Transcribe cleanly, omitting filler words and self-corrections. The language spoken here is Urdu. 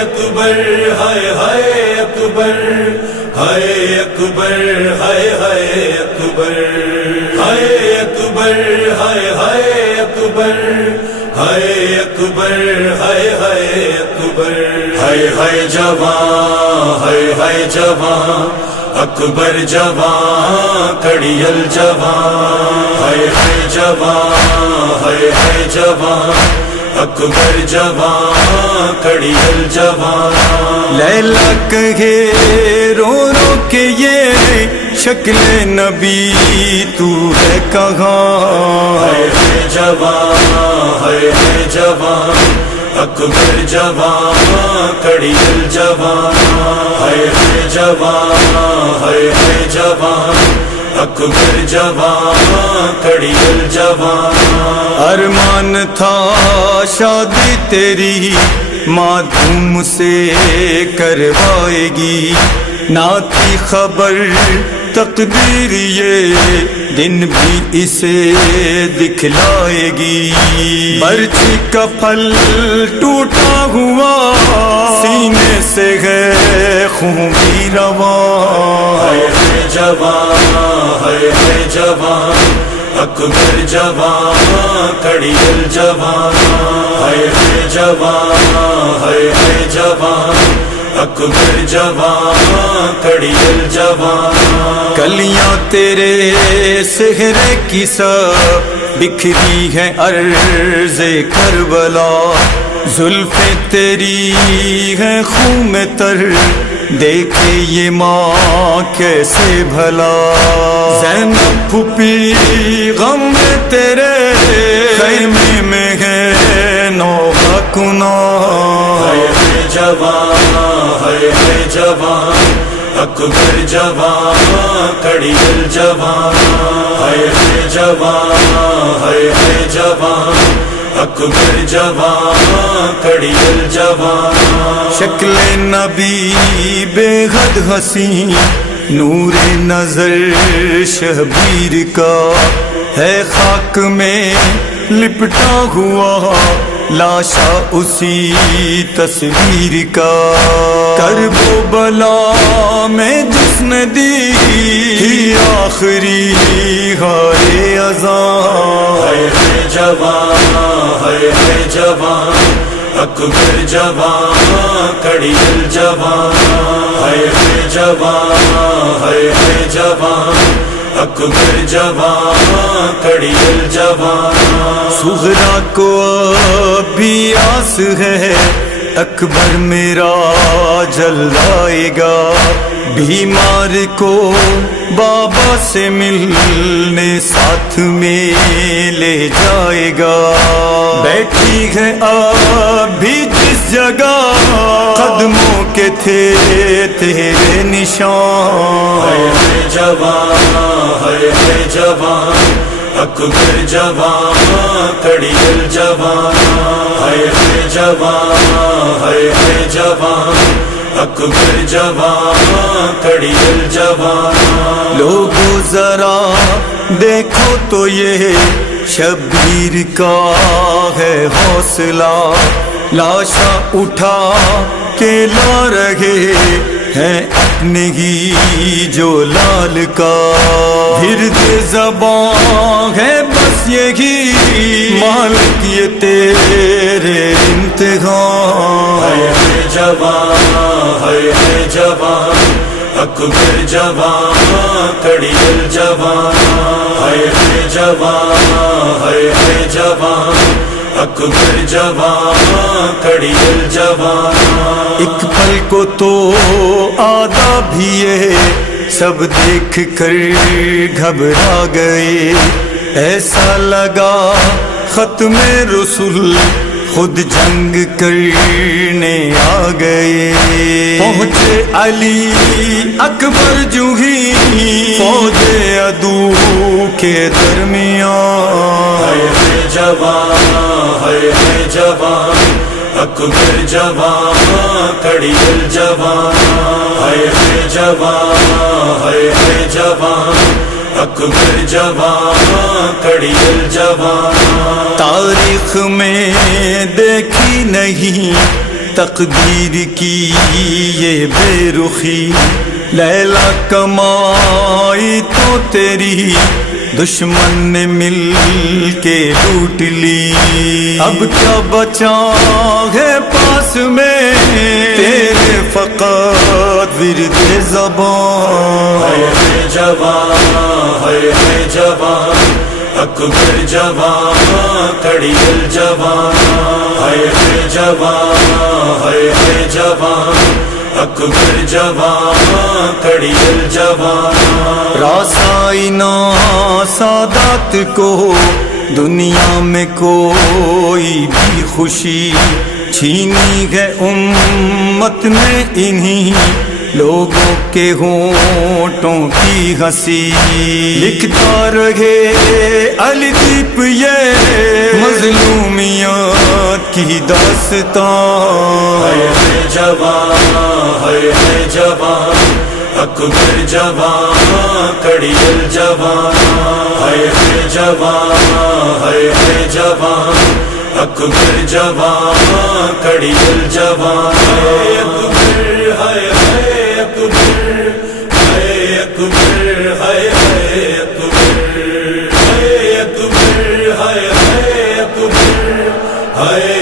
اکبر ہائے ہائے اکبر ہائے اکبر ہائے ہائے اکبر ہائے اکبر ہائے ہائے اکبر ہائے اکبر ہائے ہائے اکبر ہائے ہائے جوان ہائے جوان اکبر جوان کڑیل جوان ہائے جوان ہائے جوان اکبر جوان کڑیل جوان لیلا کہے رو رو کے یہ شکل نبی تو ہے کہاں ہائے جوان ہائے جوان اکبر جوان کڑیل جوان ہائے جوان ہائے جوان اکبر جوان کڑیل جوان ارمان تھا شادی تیری ماں دھوم سے کروائے گی، نہ تھی خبر تقدیر یہ دن بھی اسے دکھلائے گی۔ برچھی کا پھل ٹوٹا ہوا سینے سے ہے خون بھی رواں، ہائے جوان ہائے جوان اکبر جوان کڑیل جوان ہائے جوان ہائے جوان اکبر جوان کڑیل جوان کلیاں تیرے سہرے کی سب بکھری ہیں عرض کربلا، زلفیں تیری ہیں خون میں تر دیکھے یہ ماں کیسے بھلا، زینب پھوپھی غم میں تیرے خیمے میں ہے نوحہ کنا، ہائے جوان ہائے جوان اکبر جوان کڑیل جوان ہائے جوان ہائے جوان اکبر جوان کڑیل جوان شکل نبی بے حد حسین نور نظر شبیر کا ہے، خاک میں لپٹا ہوا لاشا اسی تصویر کا، کرب و بلا میں جس نے دی تھی آخری ہائے اذان، ہائے جوان ہائے جوان اکبر جوان کڑیل جوان ہائے جوان ہائے جوان اکبر جوان کڑیل جوان صغرا کو اب بھی آس ہے اکبر میرا جلد آئے گا، بیمار کو بابا سے ملنے ساتھ میں لے جائے گا، بیٹھی ہے اب بھی جس جگہ قدموں کے تھے تیرے نشان، ہائے جوان ہائے جوان اکبر جوان کڑیل جوان ہائے جوان ہائے جوان اکبر جوان کڑیل جوان لوگو ذرا دیکھو تو یہ شبیر کا ہے حوصلہ، لاشا اٹھا کے لا رہے ہیں اپنے ہی جو لال کا، گرد زبان ہے بس یہی مالک یہ تیرے امتحان، ہائے جوان ہائے جوان اکبر جوان کڑیل جوان ہائے جوان ہائے جوان اکبر جوان کڑیل جوان ایک پل کو تو آدھا بھی یہ سب دیکھ کر گھبرا گئے، ایسا لگا ختم رسول خود جنگ کرنے آ گئے، پہنچے علی اکبر جو ہی فوج عدو کے درمیان، ہائے جوان ہائے جوان اکبر جوان کڑیل جوان ہائے جوان ہائے جوان اکبر جوان کڑیل جوان تاریخ میں دیکھی نہیں تقدیر کی یہ بے رخی، لیلا کمائی تو تیری دشمن نے مل کے لوٹ لی، اب کیا بچا ہے پاس میں تیرے فقط ورد زبان۔ ہے جوان ہے جوان اکبر جوان کڑی دل جوان، ہے جوان ہے جوان اکبر جوان کڑی دل جوان۔ راسائنا سادات کو دنیا میں کوئی بھی خوشی چھینی ہے امت نے انہی لوگوں کے ہونٹوں کی ہنسی، لکھتا رہے علی دیپ یہ مظلومیات کی داستان۔ ہے جوان ہے جوان اکبر جوان کڑی دل جوان، ہے جوان ہے جوان اکبر جوان کڑی دل جوان۔ اکبر ہے اکبر ہے اکبر ہے اکبر ہے اکبر ہے اکبر ہے